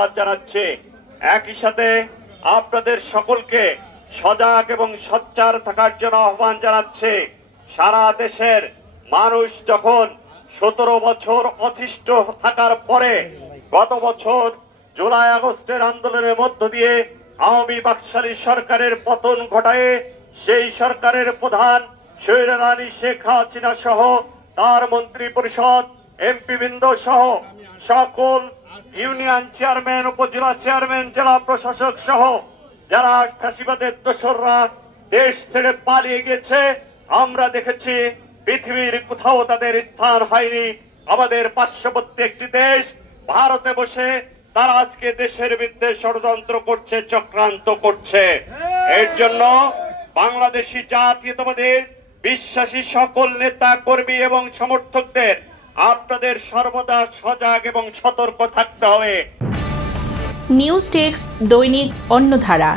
ধন্যবাদ জানাচ্ছি। একই সাথে আপনাদের সকলকে সজাগ এবং সোচ্চার থাকার জন্য আহ্বান জানাচ্ছি। সারা দেশের মানুষ যখন 17 বছর অতিষ্ঠ থাকার পরে গত বছর জুলাই আগস্টের আন্দোলনের মধ্য দিয়ে আওয়ামী বাকশালী সরকারের পতন ঘটায় সেই সরকারের প্রধান স্বৈরাচারী শেখ হাসিনা সহ তার মন্ত্রী পরিষদ এমপি বৃন্দ সহ সকল ইউনিয়ন চেয়ারম্যান উপজেলা চেয়ারম্যান জেলা প্রশাসক সহ যারা ফ্যাসিবাদের দোসররা দেশ ছেড়ে পালিয়ে গেছে, আমরা দেখেছি পৃথিবীর কোথাও তাদের স্থান হয়নি। আমাদের পার্শ্ববর্তী একটি দেশ ভারতে বসে তারা আজকে দেশের বিরুদ্ধে ষড়যন্ত্র করছে, চক্রান্ত করছে। এর জন্য বাংলাদেশি জাতীয়তাবাদের বিশ্বাসী সকল নেতা কর্মী এবং সমর্থকদের আপনাদের সর্বদা সজাগ এবং সতর্ক থাকতে হবে। নিউজ ডেস্ক, দৈনিক অন্যধারা।